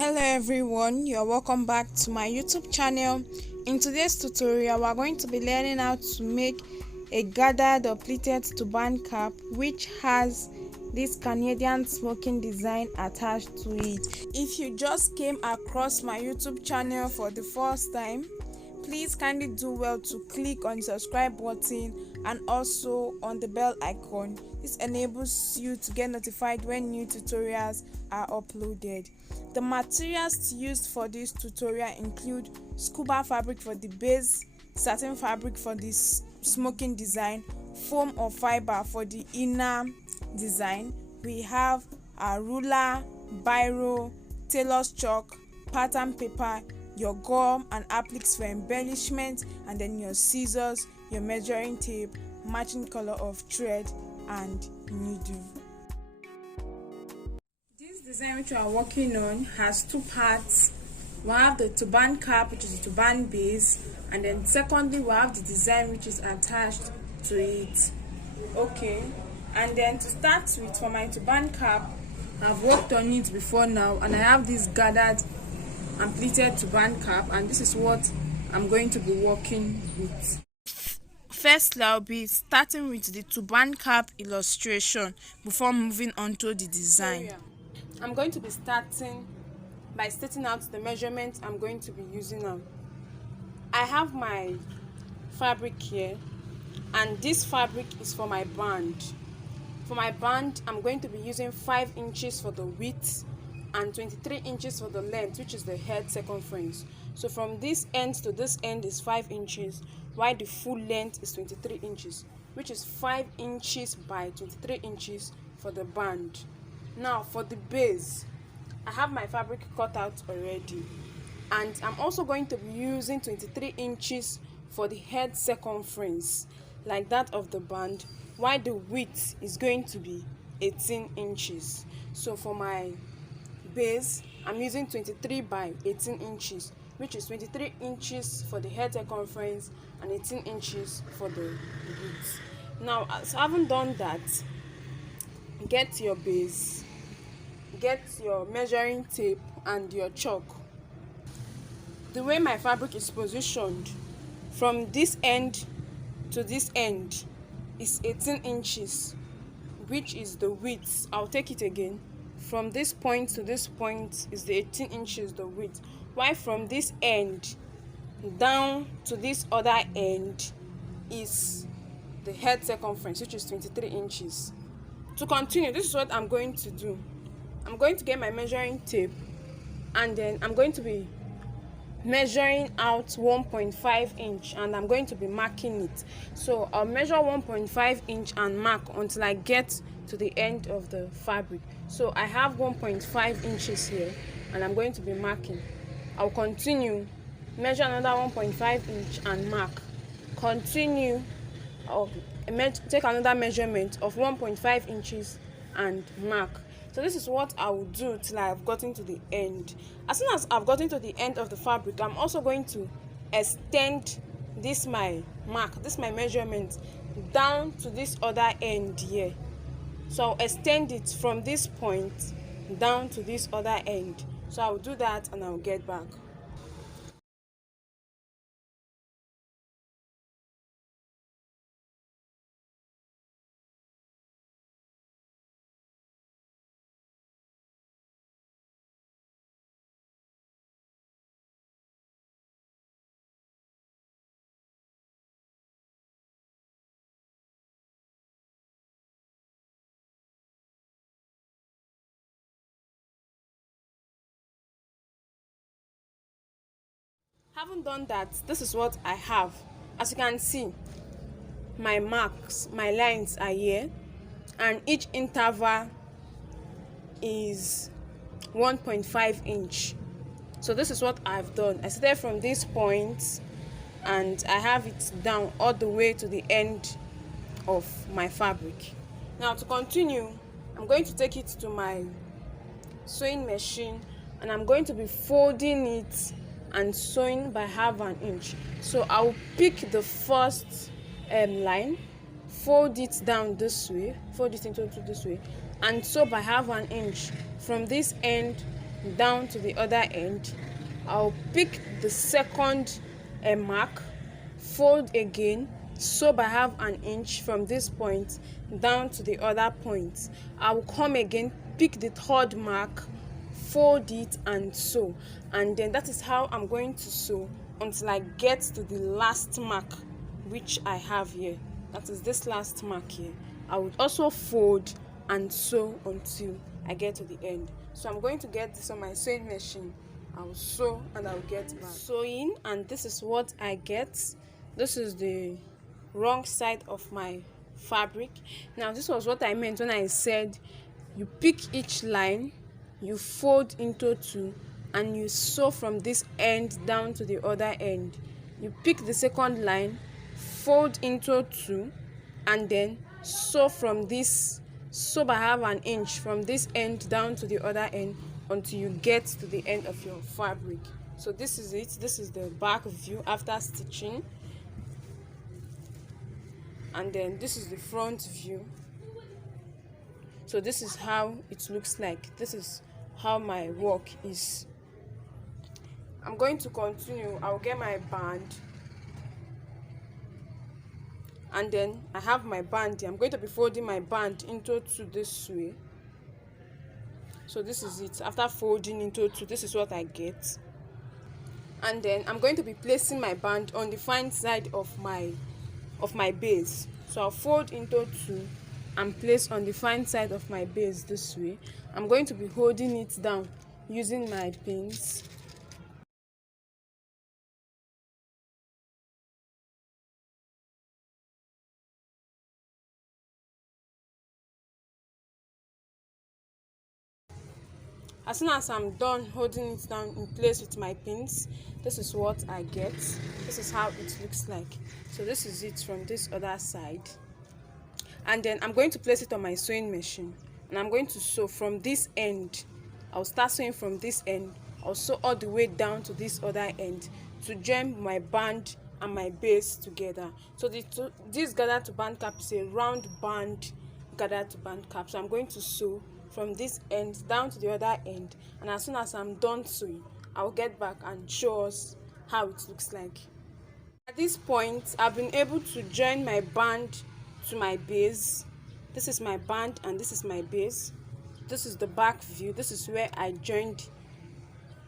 Hello everyone, you're welcome back to my YouTube channel. In today's tutorial, we're going to be learning how to make a gathered or pleated turban cap which has this Canadian smoking design attached to it. If you just came across my YouTube channel for the first time, please kindly do well to click on the subscribe button and also on the bell icon. This enables you to get notified when new tutorials are uploaded. The materials used for this tutorial include scuba fabric for the base, satin fabric for this smoking design, foam or fiber for the inner design. We have a ruler, biro, tailor's chalk, pattern paper, your gum and appliques for embellishment, and then your scissors, your measuring tape, matching color of thread and needle. This design which we are working on has two parts. We have the turban cap, which is the turban base, and then secondly we have the design which is attached to it. Okay, and then to start with, for my turban cap, I've worked on it before now, and I have this gathered and pleated turban cap, and this is what I'm going to be working with. Firstly, I'll be starting with the turban cap illustration before moving on to the design. I'm going to be starting by stating out the measurements I'm going to be using now. I have my fabric here, and this fabric is for my band. For my band, I'm going to be using 5 inches for the width and 23 inches for the length, which is the head circumference. So from this end to this end is 5 inches, while the full length is 23 inches, which is 5 inches by 23 inches for the band. Now for the base, I have my fabric cut out already, and I'm also going to be using 23 inches for the head circumference, like that of the band, while the width is going to be 18 inches. So for my base, I'm using 23 by 18 inches, which is 23 inches for the head circumference and 18 inches for the width. Now, as I haven't done that, get your base, get your measuring tape and your chalk. The way my fabric is positioned from this end to this end is 18 inches, which is the width. I'll take it again. From this point to this point is the 18 inches the width, while from this end down to this other end is the head circumference, which is 23 inches. To continue, this is what I'm going to do. I'm going to get my measuring tape, and then I'm going to be measuring out 1.5 inch, and I'm going to be marking it. So I'll measure 1.5 inch and mark until I get to the end of the fabric. So I have 1.5 inches here, and I'm going to be marking. I'll continue, measure another 1.5 inch and mark. Continue, I'll take another measurement of 1.5 inches and mark. So this is what I will do till I have gotten to the end. As soon as I've gotten to the end of the fabric, I'm also going to extend this my mark, this my measurement, down to this other end here. So I'll extend it from this point down to this other end. So I'll do that and I'll get back. Having done that, this is what I have. As you can see, my marks, my lines are here, and each interval is 1.5 inch. So this is what I've done. I started from this point and I have it down all the way to the end of my fabric. Now to continue, I'm going to take it to my sewing machine, and I'm going to be folding it and sewing by half an inch. So I will pick the first line, fold it down this way, fold it into this way, and sew by half an inch from this end down to the other end. I'll pick the second mark, fold again, sew by 1/2 inch from this point down to the other point. I will come again, pick the third mark, fold it and sew, and then that is how I'm going to sew until I get to the last mark which I have here. That is this last mark here. I would also fold and sew until I get to the end. So I'm going to get this on my sewing machine. I will sew and I will get back. Sewing, and this is what I get. This is the wrong side of my fabric. Now this was what I meant when I said you pick each line, you fold into two, and you sew from this end down to the other end. You pick the second line, fold into two, and then sew from this, sew by 1/2 inch from this end down to the other end until you get to the end of your fabric. So this is it. This is the back view after stitching, and then this is the front view. So this is how it looks like. This is how my work is. I'm going to continue. I'll get my band, and then I have my band here. I'm going to be folding my band into two this way. So this is it. After folding into two, this is what I get. And then I'm going to be placing my band on the fine side of my base. So I'll fold into two and place on the fine side of my base this way. I'm going to be holding it down using my pins. As soon as I'm done holding it down in place with my pins, this is what I get. This is how it looks like. So this is it from this other side. And then I'm going to place it on my sewing machine, and I'm going to sew from this end. I'll start sewing from this end. I'll sew all the way down to this other end to join my band and my base together. So this gather to band cap is a round band gather to band cap. So I'm going to sew from this end down to the other end, and as soon as I'm done sewing, I'll get back and show us how it looks like. At this point, I've been able to join my band to my base. This is my band and this is my base. This is the back view. This is where I joined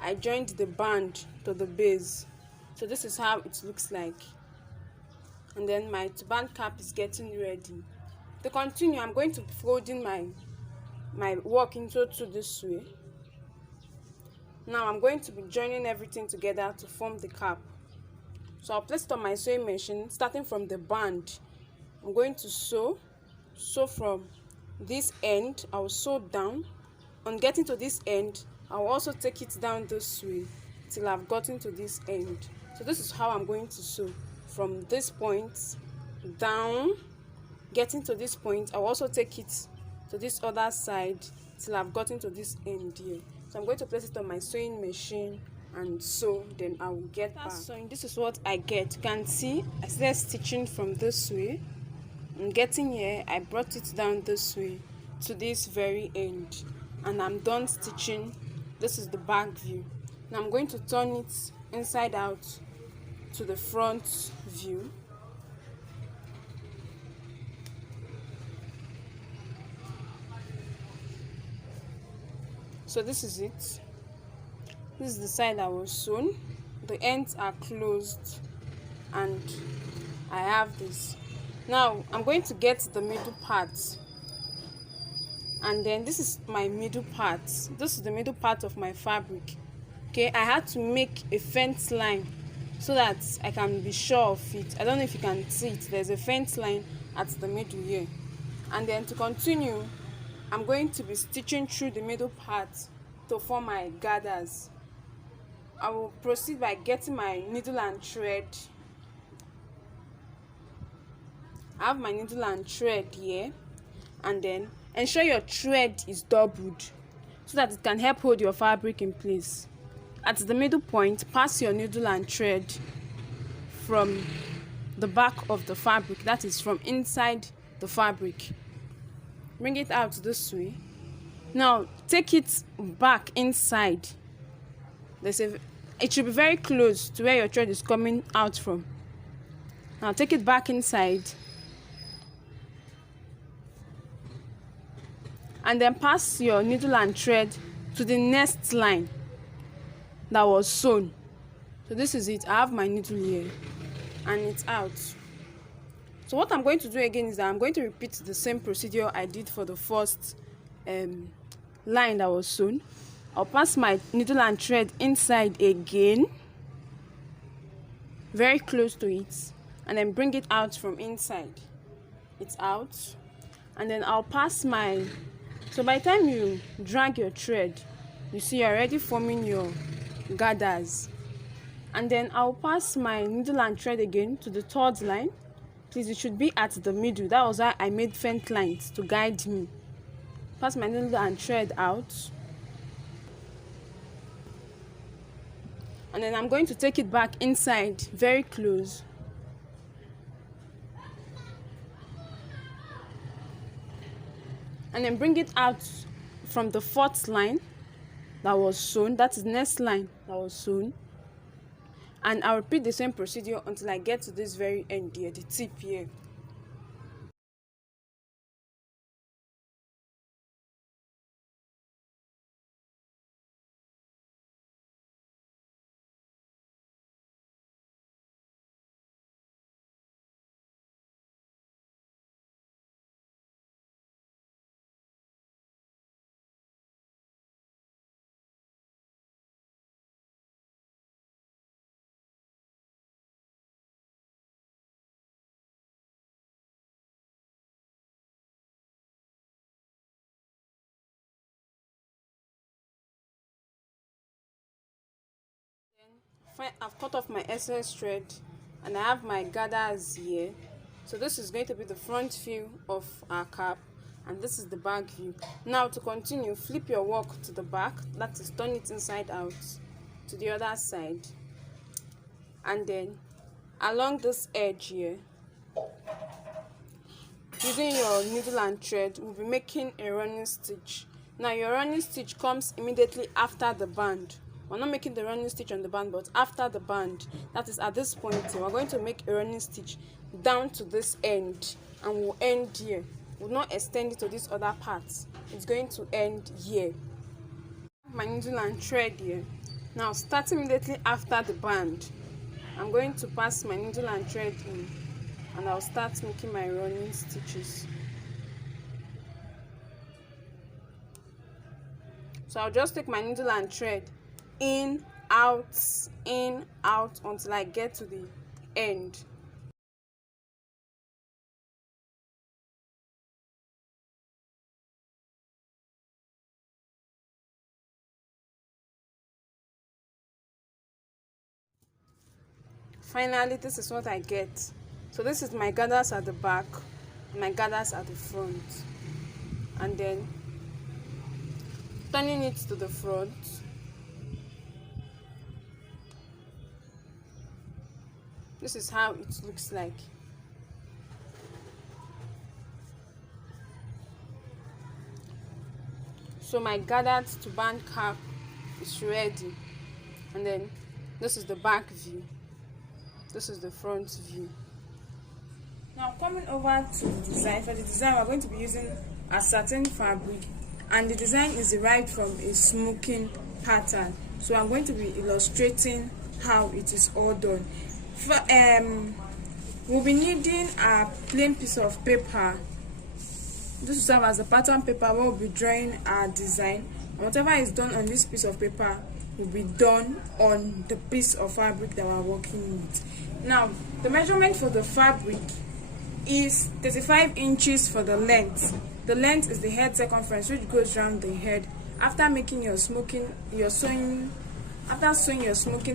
the band to the base. So this is how it looks like. And then my band cap is getting ready. To continue, I'm going to be folding my work into two this way. Now I'm going to be joining everything together to form the cap. So I'll place it on my sewing machine, starting from the band. I'm going to sew from this end. I'll sew down. On getting to this end, I'll also take it down this way till I've gotten to this end. So this is how I'm going to sew from this point down. Getting to this point, I'll also take it to this other side till I've gotten to this end here. So I'm going to place it on my sewing machine and sew, then I will get back. Sewing, this is what I get. You can see I started stitching from this way, and getting here I brought it down this way to this very end, and I'm done stitching. This is the back view. Now I'm going to turn it inside out to the front view. So this is it. This is the side I was sewn. The ends are closed and I have this. Now I'm going to get the middle part, and then this is my middle part. This is the middle part of my fabric. Okay, I had to make a fence line so that I can be sure of it. I don't know if you can see it. There's a fence line at the middle here. And then to continue, I'm going to be stitching through the middle part to form my gathers. I will proceed by getting my needle and thread. I have my needle and thread here, and then ensure your thread is doubled so that it can help hold your fabric in place. At the middle point, pass your needle and thread from the back of the fabric, that is from inside the fabric. Bring it out this way Now take it back inside. It should be very close to where your thread is coming out from. Now take it back inside and then pass your needle and thread to the next line that was sewn. So this is it. I have my needle here and it's out. So what I'm going to do again is that I'm going to repeat the same procedure I did for the first line that was sewn. I'll pass my needle and thread inside again, very close to it, and then bring it out from inside. It's out. And then I'll pass my, so by the time you drag your thread, you see you're already forming your gathers. And then I'll pass my needle and thread again to the third line. Please, it should be at the middle. That was why I made faint lines to guide me. Pass my needle and thread out. And then I'm going to take it back inside, very close. And then bring it out from the fourth line that was sewn. That is the next line that was sewn. And I'll repeat the same procedure until I get to this very end here, the tip here. I've cut off my excess thread and I have my gathers here. So this is going to be the front view of our cap and this is the back view. Now to continue, flip your work to the back, that is, turn it inside out to the other side, and then along this edge here, using your needle and thread, we'll be making a running stitch. Now your running stitch comes immediately after the band. We're not making the running stitch on the band, but after the band, that is at this point, we're going to make a running stitch down to this end, and we'll end here. We'll not extend it to this other part. It's going to end here. My needle and thread here. Now, starting immediately after the band, I'm going to pass my needle and thread in, and I'll start making my running stitches. So I'll just take my needle and thread in, out until I get to the end. Finally, this is what I get. So this is my gathers at the back, my gathers at the front, and then turning it to the front. This is how it looks like. So my gathered turban cap is ready, and then this is the back view, this is the front view. Now coming over to the design. For the design, we're going to be using a satin fabric, and the design is derived from a smoking pattern. So I'm going to be illustrating how it is all done. We'll be needing a plain piece of paper. This will serve as a pattern paper where we'll be drawing our design, and whatever is done on this piece of paper will be done on the piece of fabric that we're working with. Now the measurement for the fabric is 35 inches for the length. The length is the head circumference, which goes around the head. After making your smoking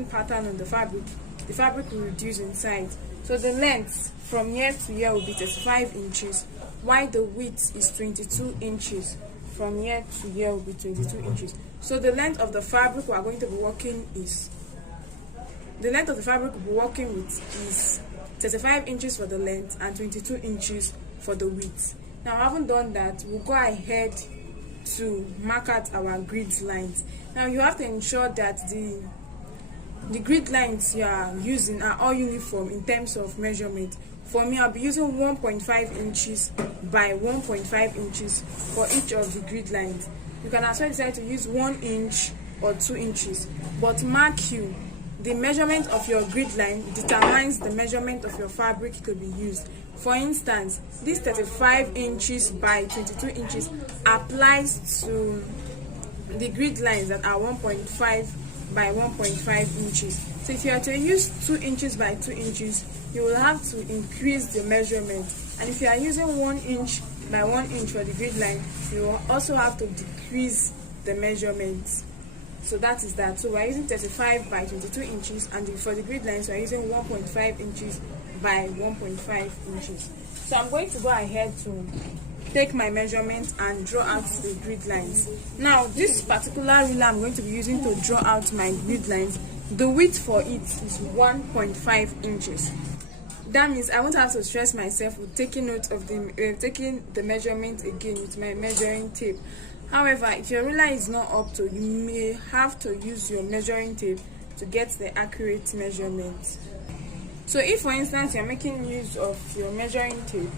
pattern on the fabric will reduce in size. So the length from here to here will be 35 inches, while the width is 22 inches. From here to here will be 22 inches. So the length of the fabric we are going to be working is, the length of the fabric we'll be working with is 35 inches for the length and 22 inches for the width. Now, having done that, we'll go ahead to mark out our grid lines. Now you have to ensure that the grid lines you are using are all uniform in terms of measurement. For me, I'll be using 1.5 inches by 1.5 inches for each of the grid lines. You can also decide to use 1 inch or 2 inches, but mark you, the measurement of your grid line determines the measurement of your fabric to be used. For instance, this 35 inches by 22 inches applies to the grid lines that are 1.5 by 1.5 inches. So if you are to use 2 inches by 2 inches, you will have to increase the measurement. And if you are using 1 inch by 1 inch for the grid line, you will also have to decrease the measurements. So that is that. So we are using 35 by 22 inches, and for the grid lines we are using 1.5 inches by 1.5 inches. So I'm going to go ahead to take my measurement and draw out the grid lines. Now this particular ruler I'm going to be using to draw out my grid lines, the width for it is 1.5 inches. That means I won't have to stress myself with taking note of taking the measurement again with my measuring tape. However, if your ruler is not up to, you may have to use your measuring tape to get the accurate measurement. So if for instance you're making use of your measuring tape,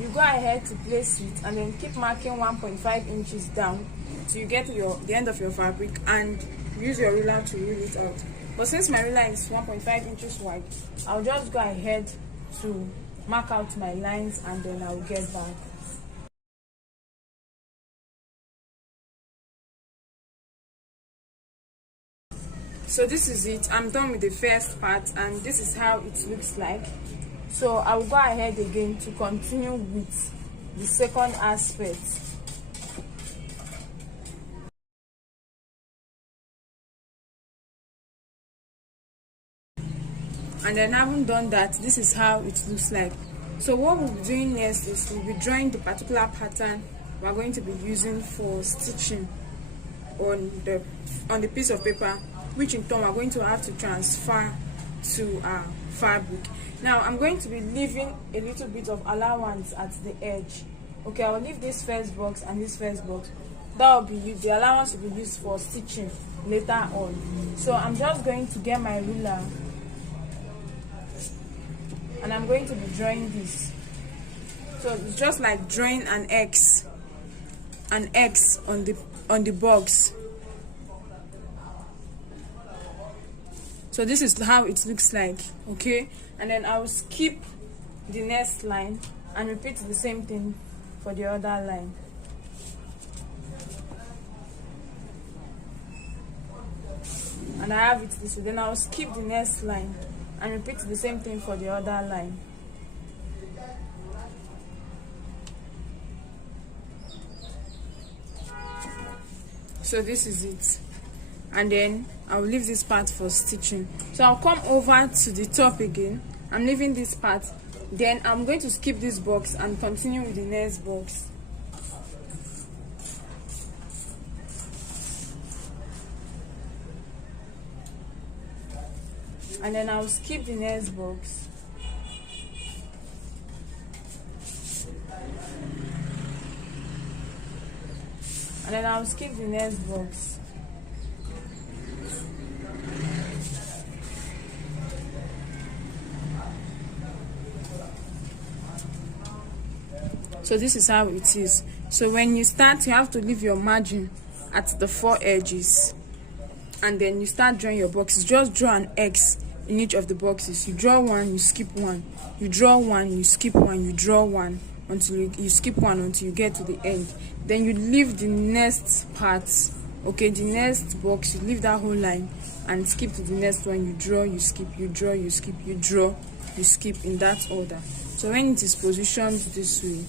you go ahead to place it and then keep marking 1.5 inches down till you get to the end of your fabric, and use your ruler to rule it out. But since my ruler is 1.5 inches wide, I'll just go ahead to mark out my lines and then I'll get back. So this is it. I'm done with the first part and this is how it looks like. So I will go ahead again to continue with the second aspect. And then having done that, this is how it looks like. So what we'll be doing next is we'll be drawing the particular pattern we're going to be using for stitching on the piece of paper, which in turn we're going to have to transfer to our fabric. Now I'm going to be leaving a little bit of allowance at the edge. Okay, I'll leave this first box and this first box. That will be the allowance will be used for stitching later on. So I'm just going to get my ruler and I'm going to be drawing this. So it's just like drawing an X on the box. So this is how it looks like, okay? And then I will skip the next line and repeat the same thing for the other line. And I have it this way. Then I will skip the next line and repeat the same thing for the other line. So this is it. And then I'll leave this part for stitching. So I'll come over to the top again. I'm leaving this part. Then I'm going to skip this box and continue with the next box. And then I'll skip the next box. And then I'll skip the next box. So this is how it is. So when you start, you have to leave your margin at the 4 edges. And then you start drawing your boxes. Just draw an X in each of the boxes. You draw one, you skip one. You draw one, you skip one, you draw one until you skip one until you get to the end. Then you leave the next part, okay, the next box, you leave that whole line and skip to the next one. You draw, you skip, you draw, you skip, you draw, you skip, in that order. So when it is positioned this way,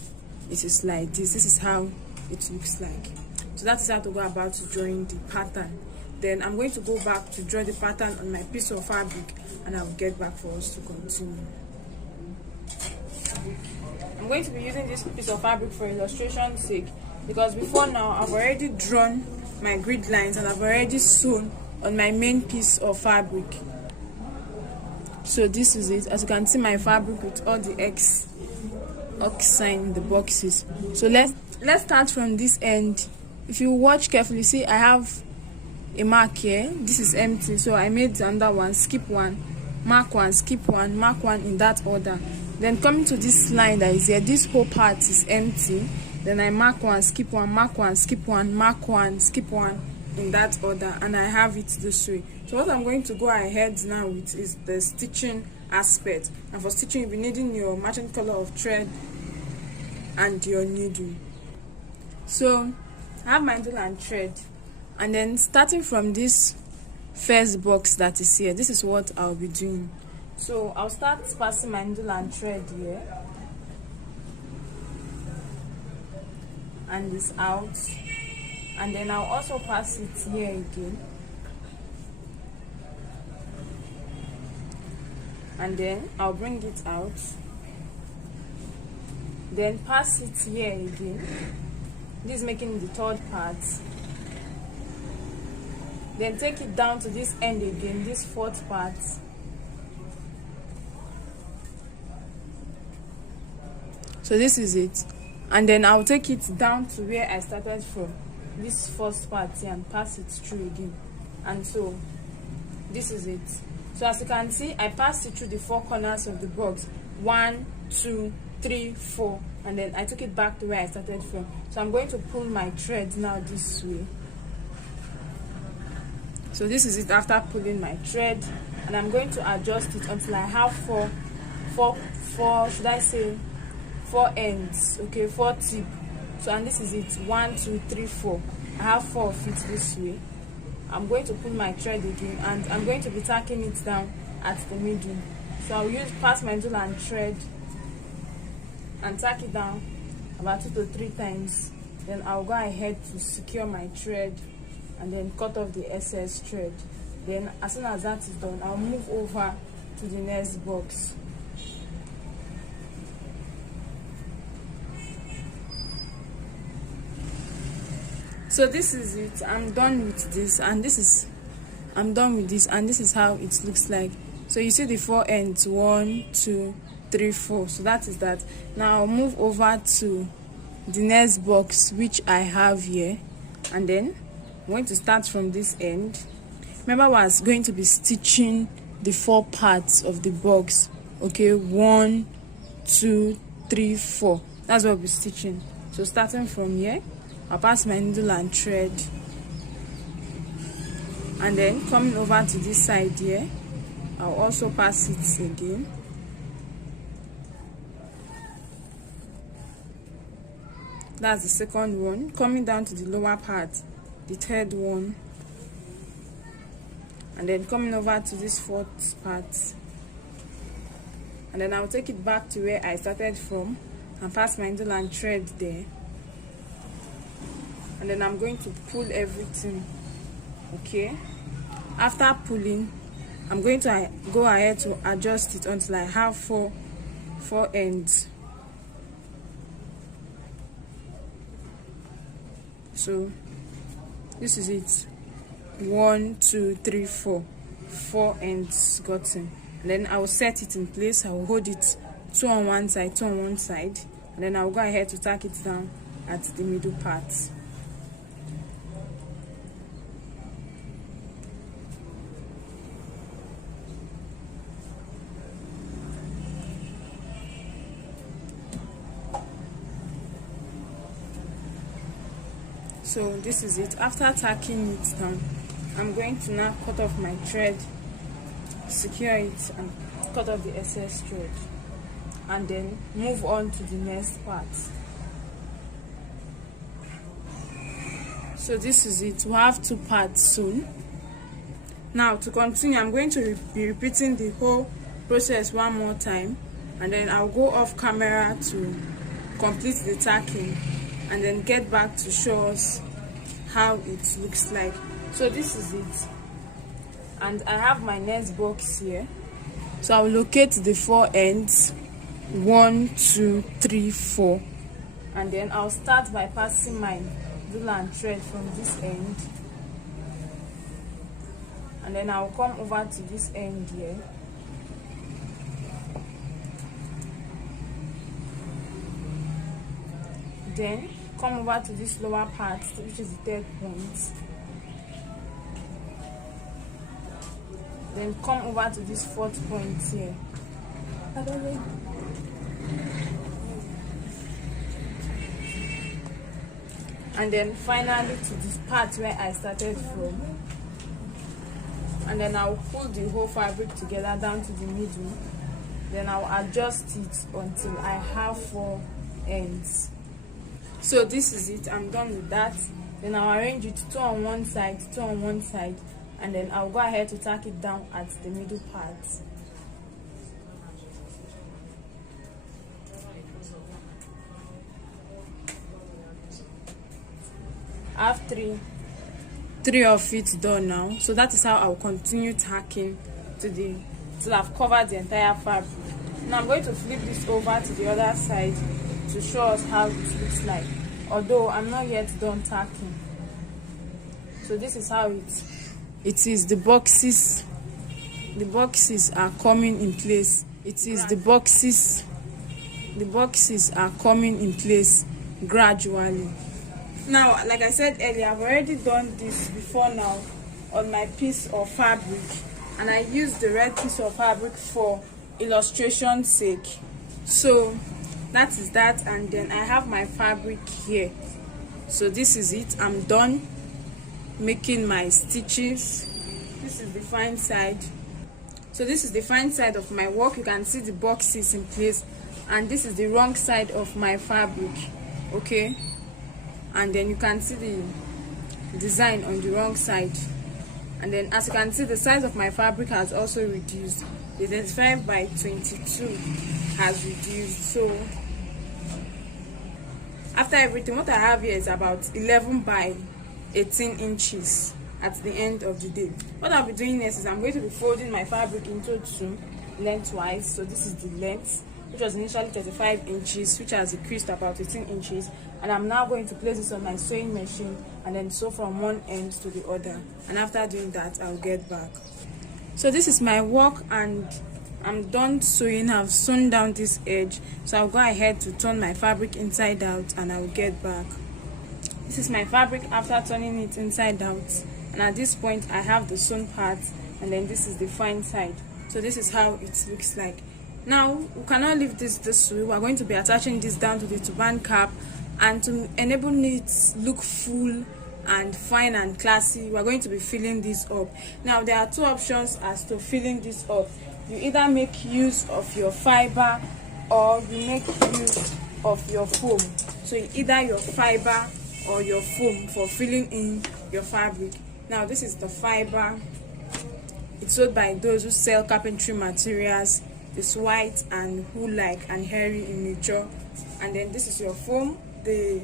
it is like this. This is how it looks like. So that is how to go about drawing the pattern. Then I'm going to go back to draw the pattern on my piece of fabric and I'll get back for us to continue. I'm going to be using this piece of fabric for illustration's sake, because before now I've already drawn my grid lines and I've already sewn on my main piece of fabric. So this is it. As you can see, my fabric with all the X sign in the boxes. So let's start from this end if you watch carefully, see I have a mark here. This is empty, so I made another one, skip one, mark one, skip one, mark one, in that order. Then coming to this line that is here, this whole part is empty. Then I mark one, skip one, mark one, skip one, mark one, skip one, in that order, and I have it this way. So what I'm going to go ahead now with is the stitching aspect. And for stitching, you'll be needing your matching color of thread and your needle. So I have my needle and thread, and then starting from this first box that is here, this is what I'll be doing. So I'll start passing my needle and thread here, and this out, and then I'll also pass it here again, and then I'll bring it out, then pass it here again. This is making the third part. Then take it down to this end again, this fourth part. So this is it, and then I'll take it down to where I started from, this first part here, and pass it through again. And so this is it. So as you can see, I passed it through the four corners of the box, 1, 2, 3, 4, and then I took it back to where I started from. So I'm going to pull my thread now this way. So this is it after pulling my thread, and I'm going to adjust it until I have four should I say 4 ends, okay, 4 tips. So, and this is it, 1, 2, 3, 4. I have 4 of it this way. I'm going to pull my thread again, and I'm going to be tacking it down at the middle. So I'll pass my needle and thread and tack it down about 2 to 3 times. Then I'll go ahead to secure my thread and then cut off the excess thread. Then as soon as that is done, I'll move over to the next box. So this is it. I'm done with this, and this is how it looks like. So you see the 4 ends, 1, 2, 3, 4. So that is that. Now I'll move over to the next box which I have here, and then I'm going to start from this end. Remember, I was going to be stitching the 4 parts of the box. Okay, 1, 2, 3, 4. That's what we're stitching. So starting from here, I'll pass my needle and thread, and then coming over to this side here, I'll also pass it again. That's the second one. Coming down to the lower part, the third one, and then coming over to this 4th part, and then I'll take it back to where I started from and pass my needle and thread there. And then I'm going to pull everything. Okay, after pulling, I'm going to go ahead to adjust it until I have four ends. So this is it, 1, 2, 3, 4 ends gotten. And then I will set it in place. I will hold it 2 on one side, 2 on one side, and then I will go ahead to tack it down at the middle part. So this is it. After tacking it down, I'm going to now cut off my thread, secure it, and cut off the excess thread, and then move on to the next part. So this is it. We have 2 parts soon. Now to continue, I'm going to be repeating the whole process one more time, and then I'll go off camera to complete the tacking, and then get back to show us how it looks like. So this is it, and I have my next box here. So I'll locate the 4 ends, 1, 2, 3, 4, and then I'll start by passing my needle and thread from this end, and then I'll come over to this end here, then come over to this lower part, which is the third point. Then come over to this fourth point here. And then finally to this part where I started from. And then I'll pull the whole fabric together down to the middle. Then I'll adjust it until I have 4 ends. So this is it. I'm done with that. Then I'll arrange it 2 on one side, 2 on one side, and then I'll go ahead to tack it down at the middle part. I have three of it done now, so that is how I'll continue tacking till I've covered the entire fabric. Now I'm going to flip this over to the other side to show us how it looks like, although I'm not yet done tacking. So this is how it is. The boxes are coming in place. The boxes are coming in place gradually. Now, like I said earlier, I've already done this before now on my piece of fabric, and I used the red piece of fabric for illustration's sake. So that is that, and then I have my fabric here. So this is it. I'm done making my stitches. This is the fine side. So this is the fine side of my work. You can see the boxes in place, and this is the wrong side of my fabric. Okay, and then you can see the design on the wrong side. And then as you can see, the size of my fabric has also reduced. The 35 by 22 has reduced. So after everything, what I have here is about 11 by 18 inches at the end of the day. What I'll be doing next is I'm going to be folding my fabric into 2 lengthwise. So this is the length, which was initially 35 inches, which has decreased about 18 inches. And I'm now going to place this on my sewing machine and then sew from one end to the other. And after doing that, I'll get back. So this is my work, and I'm done sewing. I've sewn down this edge, so I'll go ahead to turn my fabric inside out and I'll get back. This is my fabric after turning it inside out, and at this point I have the sewn part, and then this is the fine side. So this is how it looks like. Now we cannot leave this way. We're going to be attaching this down to the turban cap, and to enable it look full and fine and classy, we're going to be filling this up. Now there are 2 options as to filling this up. You either make use of your fiber or you make use of your foam. So either your fiber or your foam for filling in your fabric. Now this is the fiber. It's sold by those who sell carpentry materials. It's white and wool-like and hairy in nature. And then this is your foam, the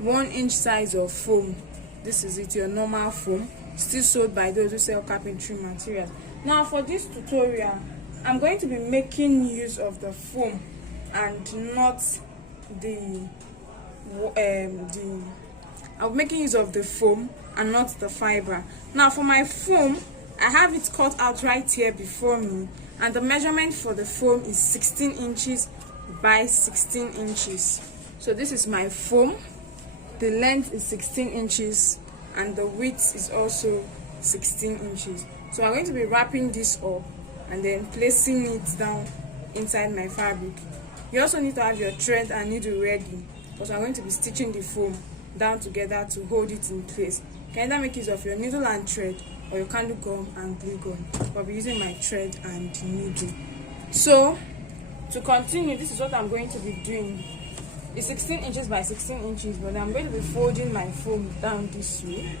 1-inch size of foam. This is it, your normal foam, still sold by those who sell carpentry materials. Now for this tutorial, I'm going to be making use of the foam and not I'm making use of the foam and not the fiber. Now for my foam, I have it cut out right here before me, and the measurement for the foam is 16 inches by 16 inches. So this is my foam. The length is 16 inches and the width is also 16 inches. So I'm going to be wrapping this up and then placing it down inside my fabric. You also need to have your thread and needle ready, because I'm going to be stitching the foam down together to hold it in place. You can either make use of your needle and thread or your candle gum and glue gun. I'll be using my thread and needle. So to continue, this is what I'm going to be doing. It's 16 inches by 16 inches, but I'm going to be folding my foam down this way.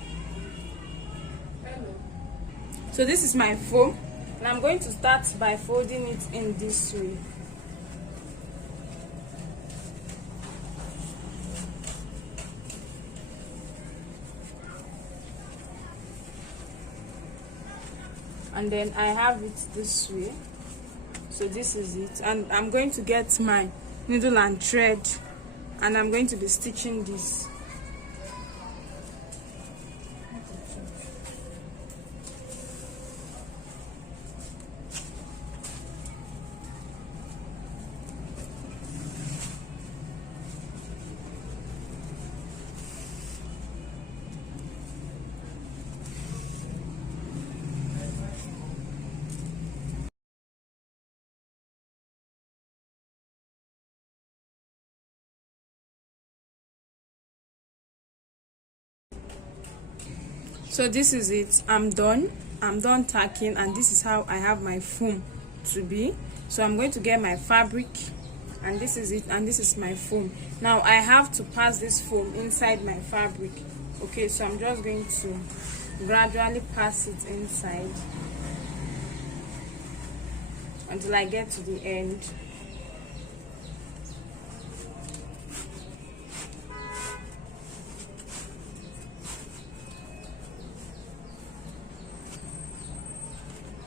So this is my foam, and I'm going to start by folding it in this way. And then I have it this way. So this is it, and I'm going to get my needle and thread, and I'm going to be stitching this. So this is it. I'm done tacking, and this is how I have my foam to be. So I'm going to get my fabric, and this is it, and this is my foam. Now I have to pass this foam inside my fabric. Okay, so I'm just going to gradually pass it inside until I get to the end.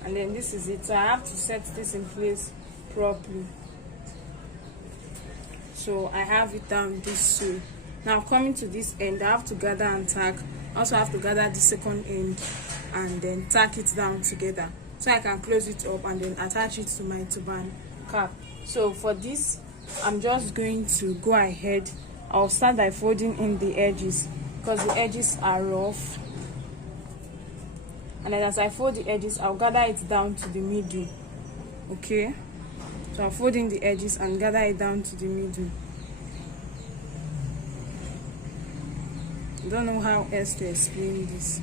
And then this is it. So I have to set this in place properly. So I have it down this way. Now coming to this end, I have to gather and tack. I also have to gather the second end and then tack it down together, so I can close it up and then attach it to my turban cap. So for this, I'm just going to go ahead. I'll start by folding in the edges because the edges are rough. And then as I fold the edges, I'll gather it down to the middle. Okay, so I'll fold in the edges and gather it down to the middle. I don't know how else to explain this.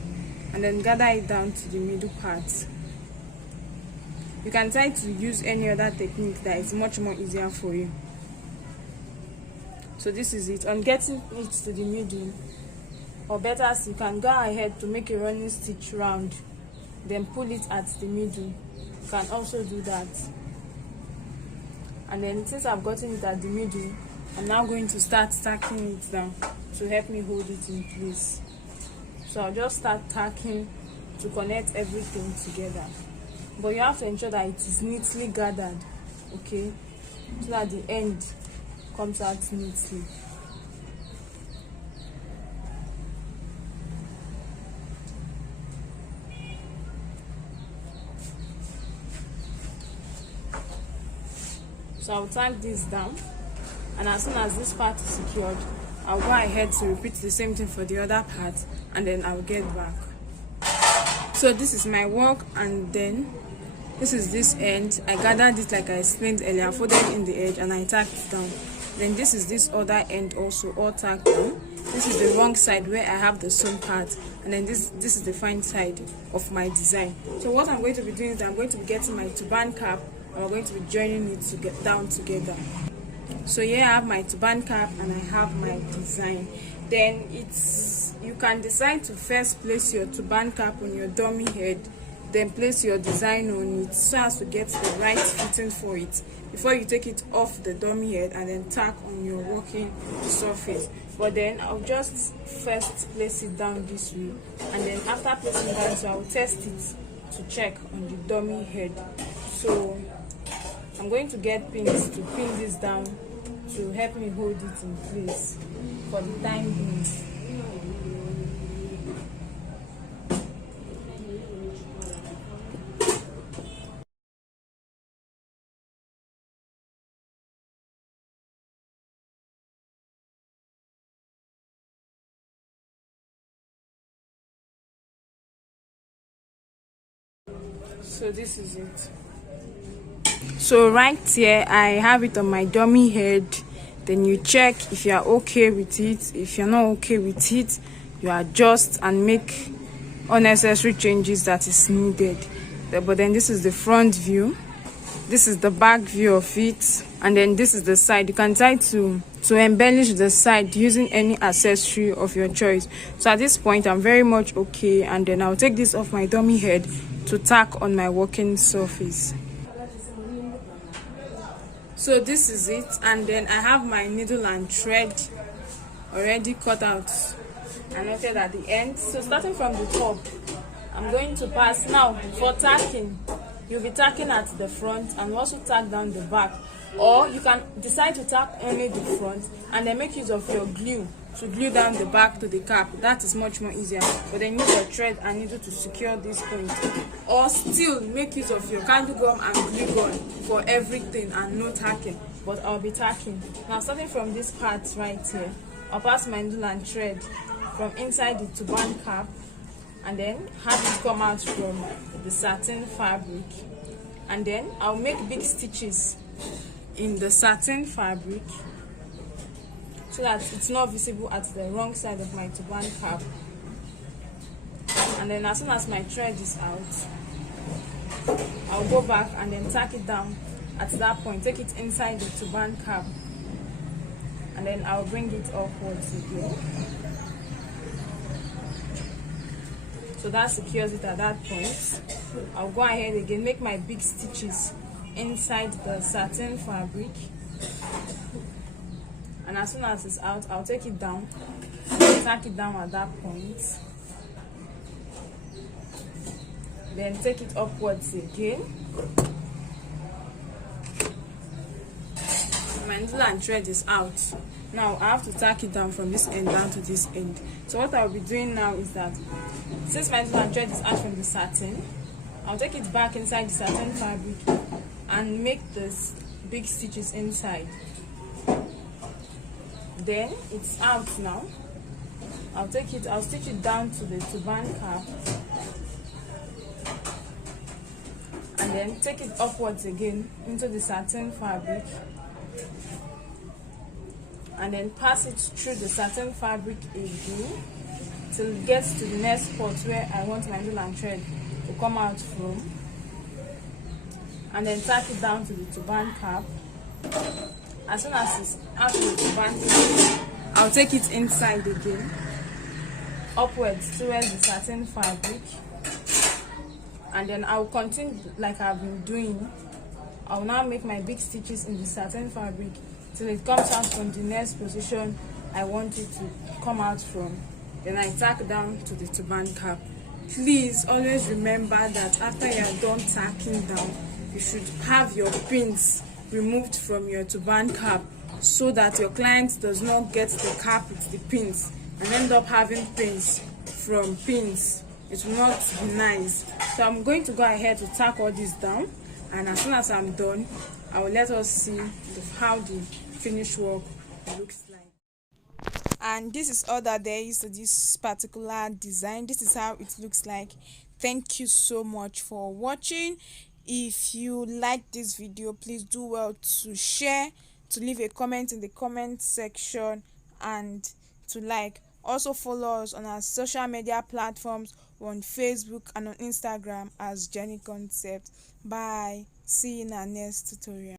And then gather it down to the middle part. You can try to use any other technique that is much more easier for you. So this is it. On getting it to the middle, or better, you can go ahead to make a running stitch round, then pull it at the middle. You can also do that. And then since I've gotten it at the middle, I'm now going to start tacking it down to help me hold it in place. So I'll just start tacking to connect everything together. But you have to ensure that it is neatly gathered, okay, so that the end comes out neatly. So I'll tack this down, and as soon as this part is secured, I'll go ahead to repeat the same thing for the other part, and then I'll get back. So this is my work, and then this is this end. I gathered it like I explained earlier, folded in the edge, and I tacked it down. Then this is this other end also, all tacked down. This is the wrong side where I have the sewn part, and then this is the fine side of my design. So what I'm going to be doing is I'm going to be getting my turban cap, and we're going to be joining it to get down together. So here I have my turban cap and I have my design. Then you can decide to first place your turban cap on your dummy head, then place your design on it so as to get the right fitting for it before you take it off the dummy head and then tack on your working surface. But then I'll just first place it down this way, and then after placing it down, so I'll test it to check on the dummy head. So I'm going to get pins to pin this down to help me hold it in place for the time being. So this is it. So right here I have it on my dummy head. Then you check if you are okay with it. If you're not okay with it, you adjust and make unnecessary changes that is needed. But then this is the front view, this is the back view of it, and then this is the side. You can try to embellish the side using any accessory of your choice. So at this point I'm very much okay, and then I'll take this off my dummy head to tack on my working surface. So this is it, and then I have my needle and thread already cut out and knotted at the end. So starting from the top, I'm going to pass. Now for tacking, you'll be tacking at the front and also tack down the back, or you can decide to tack only the front and then make use of your glue to glue down the back to the cap. That is much more easier, but then use your thread and needle to secure this point, or still make use of your candle gum and glue gun for everything and no tacking. But I'll be tacking. Now starting from this part right here, I'll pass my needle and thread from inside the turban cap and then have it come out from the satin fabric, and then I'll make big stitches in the satin fabric so that it's not visible at the wrong side of my turban cap. And then as soon as my thread is out, I'll go back and then tack it down at that point. Take it inside the turban cap, and then I'll bring it upwards again. So that secures it at that point. I'll go ahead again, make my big stitches inside the satin fabric, and as soon as it's out, I'll take it down, tack it down at that point, then take it upwards again. My needle and thread is out. Now I have to tack it down from this end down to this end. So what I'll be doing now is that, since my needle and thread is out from the satin, I'll take it back inside the satin fabric and make this big stitches inside. Then it's out now. I'll stitch it down to the turban cap, and then take it upwards again into the satin fabric, and then pass it through the satin fabric again till it gets to the next spot where I want my needle and thread to come out from, and then tack it down to the turban cap. As soon as it's out of the turban cap, I'll take it inside again, upwards towards the satin fabric, and then I'll continue like I've been doing. I'll now make my big stitches in the satin fabric till it comes out from the next position I want it to come out from. Then I tack down to the turban cap. Please always remember that after you're done tacking down, you should have your pins removed from your turban cap, so that your client does not get the cap with the pins and end up having pins from pins. It will not be nice. So I'm going to go ahead to tack all this down, and as soon as I'm done, I will let us see how the finished work looks like. And this is all that there is to this particular design. This is how it looks like. Thank you so much for watching. If you like this video, please do well to share, to leave a comment in the comment section, and to like. Also follow us on our social media platforms on Facebook and on Instagram as Jenny Concept. Bye. See you in our next tutorial.